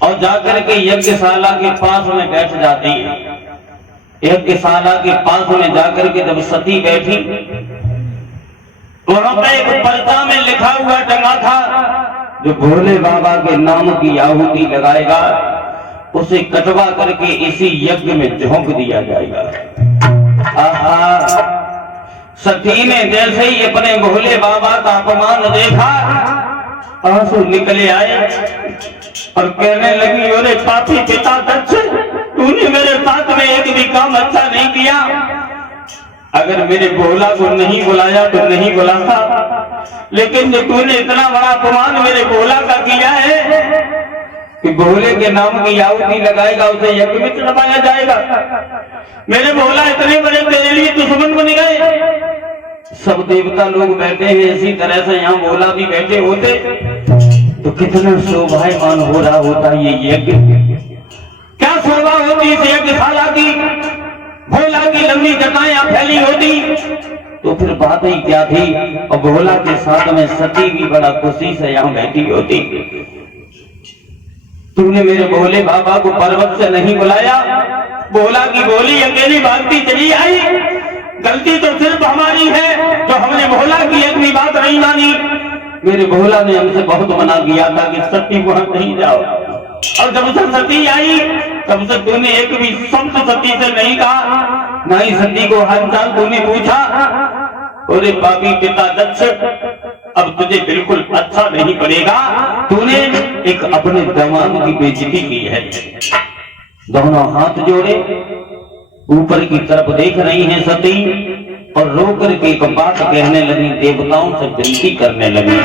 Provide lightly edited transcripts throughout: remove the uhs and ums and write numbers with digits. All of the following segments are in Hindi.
और जाकर के यज्ञशाला के पास में बैठ जाती है। यज्ञशाला के पास में जाकर के जब सती बैठी, वहां पे एक पर्दा में लिखा हुआ टंगा था, जो भोले बाबा के नाम की आहुति लगाएगा उसे कटवा करके इसी यज्ञ में झोंक दिया जाएगा। आहा, सती ने जैसे ही अपने भोले बाबा का अपमान देखा, आंसू निकले आए और कहने लगी, अरे पापी पिता दक्ष, तूने मेरे साथ में एक भी काम अच्छा नहीं किया। अगर मेरे भोला को नहीं बुलाया तो नहीं बुलाता, लेकिन जो तूने इतना बड़ा अपमान मेरे भोला का किया है कि भोले के नाम की आहुति लगाएगा उसे यज्ञ में चढ़ाया जाएगा। मेरे भोला इतने बड़े तेरे लिए दुश्मन बन गए। सब देवता लोग बैठे हैं, इसी तरह से यहाँ भोला भी बैठे होते तो कितना शोभायमान हो रहा होता ये यज्ञ। क्या शोभा होती इस यज्ञशाला की, भोला की लंबी जटाएं फैली होती तो फिर बात ही क्या थी। और भोला के साथ में सती भी बड़ा खुशी से यहाँ बैठी होती। तूने मेरे भोले बाबा को पर्वत से नहीं बुलाया, भोला की भोली अकेली भागती चली आई। गलती तो सिर्फ हमारी है जो हमने भोला की अपनी बात नहीं मानी। मेरे भोला ने हमसे बहुत मना किया था कि सती वहां नहीं जाओ, और जब से सती आई तब से तूने एक भी शब्द सती से नहीं कहा, न ही सती को हालचाल तूने पूछा। अरे पापी पिता दक्ष, अब तुझे बिल्कुल अच्छा नहीं पड़ेगा। तूने एक अपने दामाद की बेइज्जती की है। दोनों हाथ जोड़े ऊपर की तरफ देख रही हैं सती और रो करके एक बात कहने लगी, देवताओं से विनती करने लगी।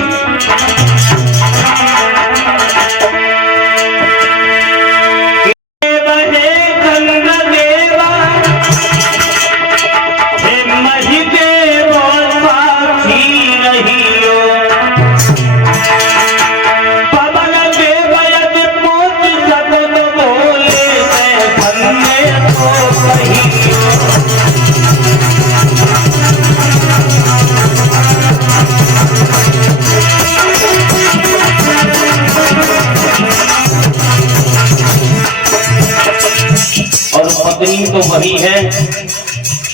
पत्नी तो वही है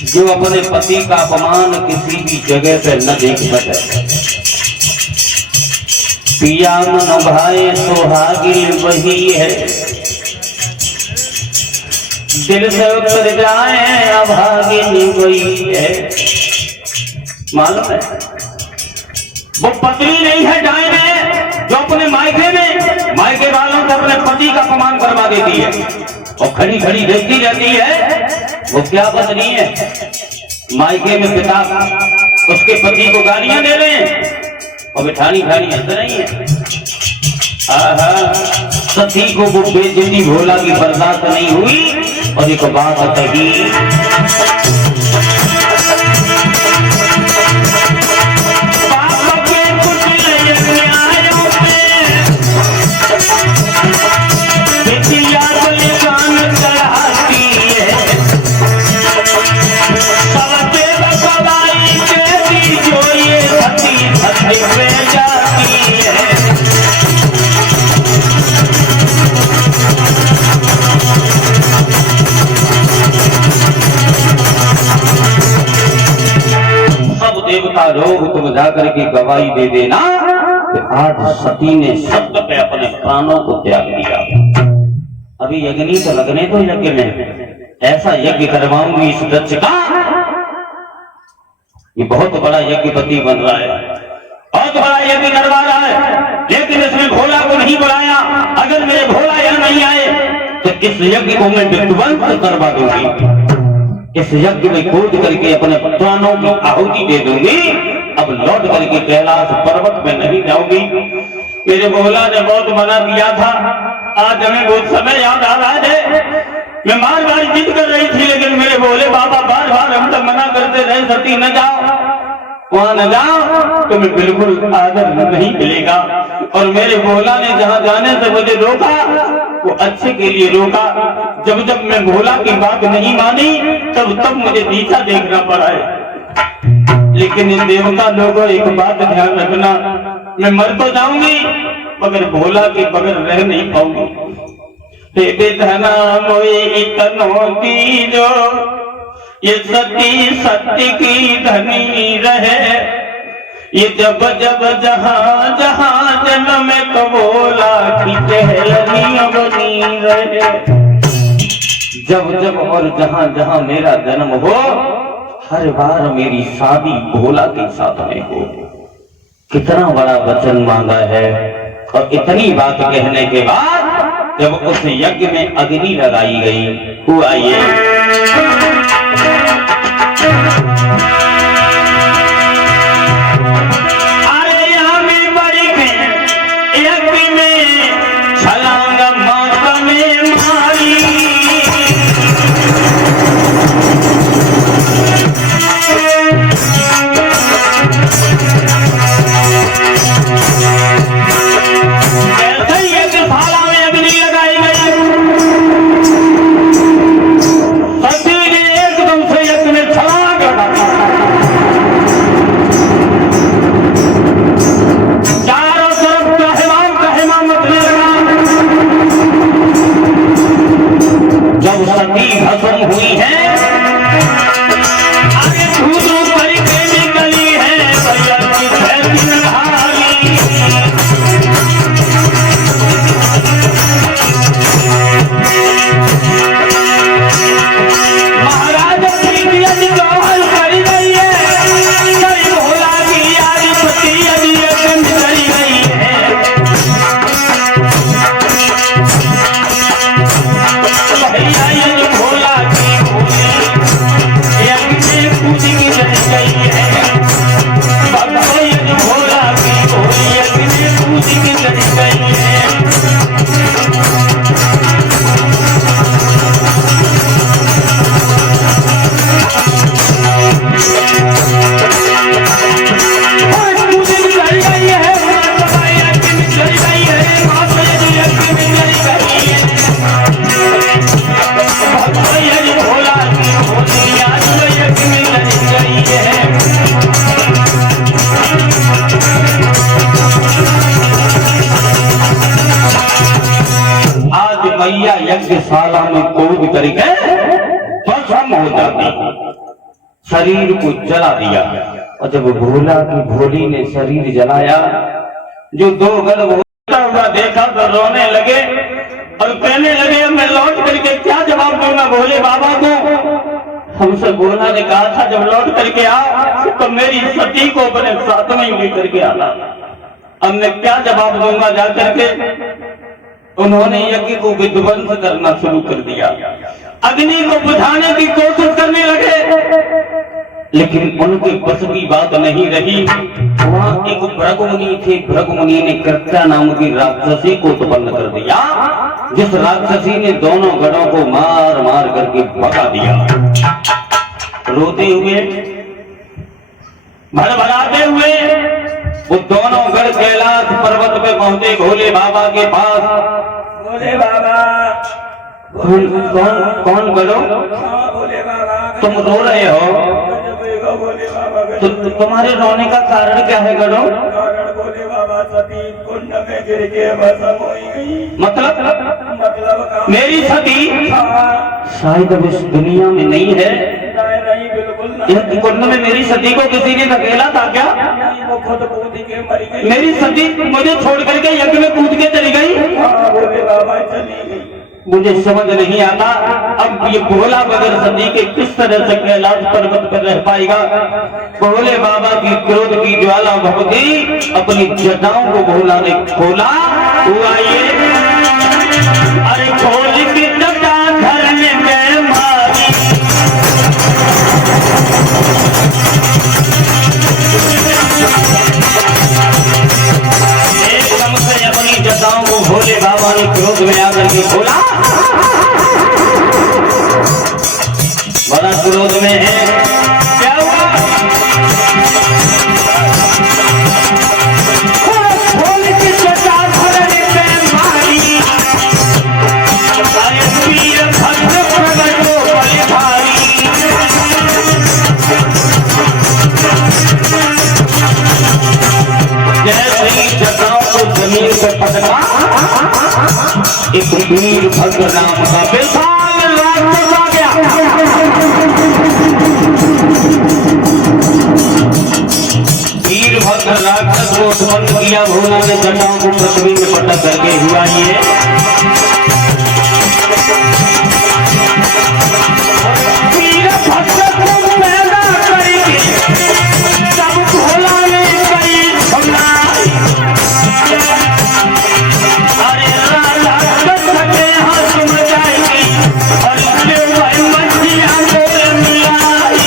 जो अपने पति का अपमान किसी भी जगह पे न देख सके। पिया मन भाए सुहागिन वही है, दिल से उतर जाए अभागिन वही है। मालूम है वो पत्नी नहीं है जाए में जो अपने मायके वालों को अपने पति का अपमान करवा देती है और खड़ी खड़ी देखती रहती है। वो क्या पत्नी है, मायके में पिता उसके पति को गालियां दे रहे हैं और बिठानी खानी हंस रही है। सती को वो बेइज्जती भोला की बर्दाश्त नहीं हुई और एक बात कही, पाप के कुटिल न्यायों पे बिटिया बलिदान चढ़ाती है, सबके बसवाई के जो ये सती सती पे जाती है। देवता लोग तुम जाकर के गवाही दे देना कि आज सती ने सत्य पे अपने प्राणों को त्याग दिया। अभी यज्ञ तो लगने तो यज्ञ में ऐसा यज्ञ करवाऊंगी इस दक्ष का, ये बहुत बड़ा यज्ञपति बन रहा है, बहुत बड़ा यज्ञ करवा रहा है, लेकिन इसमें भोला को नहीं बुलाया। अगर मेरे भोला यहाँ नहीं आए तो इस यज्ञ को मैं विध्वंस करवा दूंगी, इस यज्ञ में कूद करके अपने प्राणों की आहुति दे दूंगी। अब लौट करके कैलाश पर्वत में नहीं जाऊंगी। मेरे भोला ने बहुत मना किया था, आज हमें बहुत समय याद आ रहा है। मैं बार बार जिद कर रही थी, लेकिन मेरे भोले बाबा बार बार हम तक मना करते रहे, सती न जाओ, वहां न जाओ, तुम्हें बिल्कुल आदर नहीं मिलेगा। और मेरे भोला ने जहां जाने से मुझे रोका, वो अच्छे के लिए रोका। जब जब मैं भोला की बात नहीं मानी तब तब मुझे नीचा देखना पड़ा है। लेकिन इन देवता लोगों एक बात ध्यान रखना, मैं मर तो जाऊंगी मगर भोला के बगैर रह नहीं पाऊंगी। धना मोई इतनों की जो ये सती सत्य की धनी रहे, ये जब जब जहां जहां जन्म में तो भोला की टहलनी बनी रहे। जब जब और जहां जहां मेरा जन्म हो, हर बार मेरी शादी भोला के साथ में हो। कितना बड़ा वचन मांगा है। और इतनी बात कहने के बाद जब उस यज्ञ में अग्नि लगाई गई, वो आइए यज्ञशाला में कूद करके भस्म हो जाती, शरीर को जला दिया। और जब भोला की भोली ने शरीर जलाया, जो दो गल होता हुआ देखा तो रोने लगे और कहने लगे मैं लौट करके क्या जवाब दूंगा भोले बाबा को। हमसे भोला ने कहा था जब लौट करके आओ तो मेरी सती को अपने साथ में लेकर के आना। अब मैं क्या जवाब दूंगा जाकर के। उन्होंने यज्ञ को विध्वंस करना शुरू कर दिया, अग्नि को बुझाने की कोशिश करने लगे, लेकिन उनके बस की बात नहीं रही। वहां एक भृगु मुनि थे, भृगु मुनि ने कृत्या नाम की राक्षसी को उत्पन्न कर दिया जिस राक्षसी ने दोनों गढ़ों को मार मार करके भगा दिया, रोते हुए भड़भड़ाते हुए वो दोनों गढ़ कैलाश पर्वत पे पहुंचे भोले बाबा के पास। भोले बाबा कौन गढ़ो? भोले बाबा तुम रो रहे हो भोले बाबा तो तुम्हारे रोने का कारण क्या है गढ़ो? कारण भोले बाबा सती कुंड में गिर के भस्म हो गई। मतलब मेरी सती शायद अब इस दुनिया में नहीं है। नहीं, बिल्कुल नहीं। यह कुंड में मेरी सती को किसी ने धकेला था क्या? वो खुद कूद के मर गई। मेरी सती मुझे छोड़ करके यज्ञ में कूद के चली गई। भोले बाबा चली गई। मुझे समझ नहीं आता अब ये भोला बगैर सती के किस तरह से कैलाश पर्वत पर रह पाएगा। भोले बाबा की क्रोध की ज्वाला भभकी, अपनी जटाओं को भोला ने खोला। हुआ ये, अरे खोल की जटा धरने में मारी, एकदम से अपनी जटाओं को भोले बाबा ने क्रोध में आकर के खोला। बड़ा क्रोध में है, क्या हुआ? खोल की जटा धरने में मारी, अरे वीर भक्त प्रगट को बलिहारी। जैसे ही जटाओं को जमीन से पटका, एक वीर भद्र नाम का विशाल राक्षस आ गया। वीरभद्र राक्षस को उत्पन्न किया भोला ने जटाओं को पृथ्वी में पटक करके। हुआ ये, वीरभद्र को पैदा करके तब भोला ने करी धुलाई। अरे राक्षस के हाथ में जाएगी और मछलियां बोल मिलाई।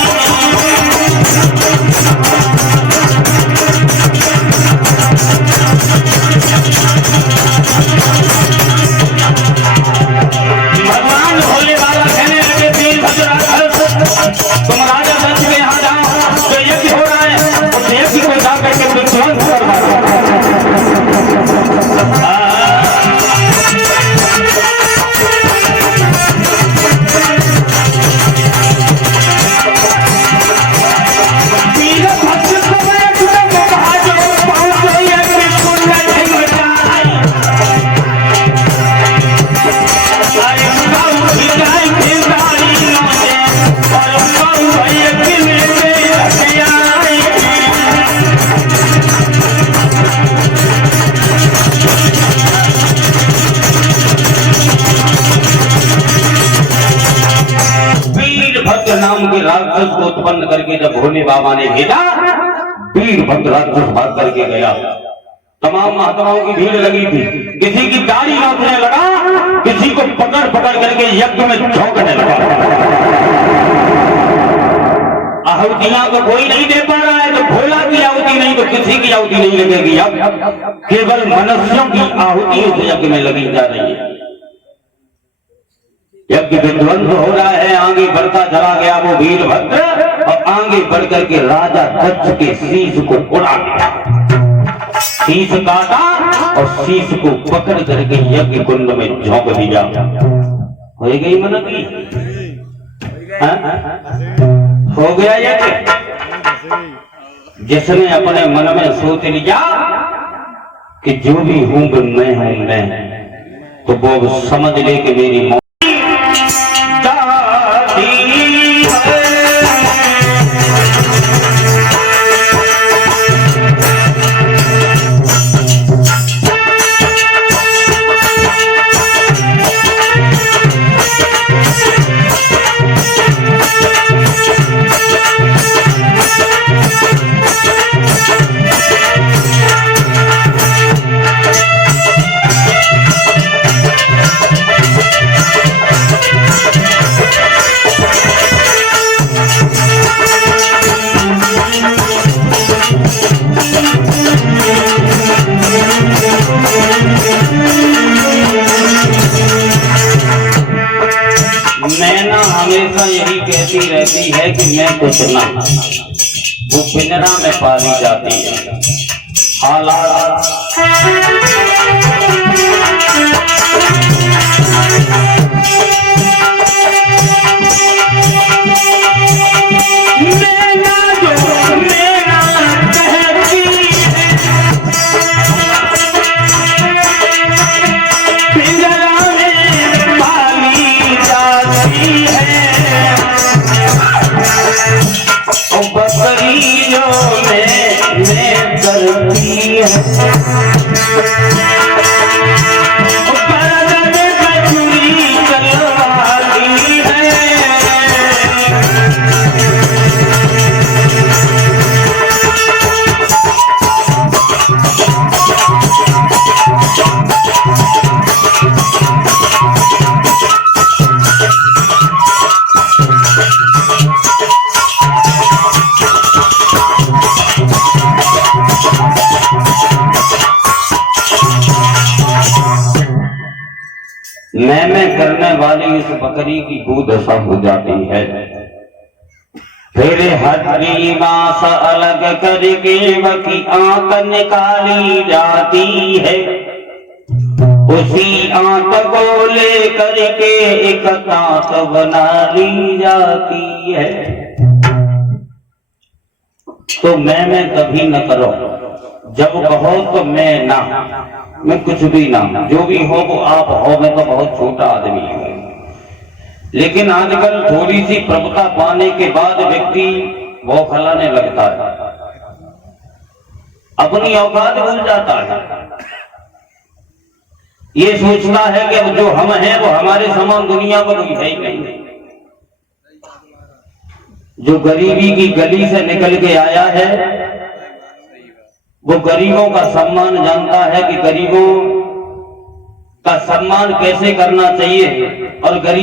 भगवान भोले बाबा कहने लगे, वीरभद्र राक्षस तुम राजा दक्ष के यहाँ जाओ, जो यज्ञ हो रहा है उस यज्ञ को जाकर के विध्वंस करवा दो। वीरभद्र नाम के राक्षस को उत्पन्न करके जब भोले बाबा ने भेजा, वीरभद्र राक्षस भाग करके गया। तमाम महात्माओं की भीड़ लगी थी, किसी की दाढ़ी नोचने लगा, किसी को पकड़ पकड़ करके यज्ञ में झोंकने लगा। आहुतियां को कोई नहीं दे पा रहा है, तो भोला की आहुति नहीं तो किसी की आहुति नहीं लगेगी। अब केवल मनुष्यों की आहुति इस यज्ञ में लगी जा रही है। यज्ञ विध्वंस हो रहा है, आगे बढ़ता चला गया वो वीरभद्र, और आगे बढ़कर के राजा दक्ष के शीश को उड़ा दिया। शीश काटा और शीश को पकड़ करके यज्ञ कुंड में झोंक दिया। हो गई मन की, हो गया यज्ञ। जिसने अपने मन में सोच लिया कि जो भी हूं मैं हूं मैं, तो वो समझ ले कि मेरी मौत कहती है कि मैं कुछ ना, वो पिंजरा में पाली जाती है। हालात मैं करने वाली इस बकरी की दुर्दशा हो जाती है। फिर हड्डी मांस अलग करके बकी आंत निकाली जाती है। उसी आंत को ले करके एक दांत बना ली जाती है। तो मैं कभी न करो, जब कहो तो मैं ना, मैं कुछ भी ना, जो भी हो वो आप हो, मैं तो बहुत छोटा आदमी हूं। लेकिन आजकल थोड़ी सी प्रभुता पाने के बाद व्यक्ति बौखलाने लगता है, अपनी औकात भूल जाता है। ये सोचता है कि अब जो हम हैं वो हमारे समान दुनिया पर कोई है ही नहीं। जो गरीबी की गली से निकल के आया है वो गरीबों का सम्मान जानता है कि गरीबों का सम्मान कैसे करना चाहिए और गरीब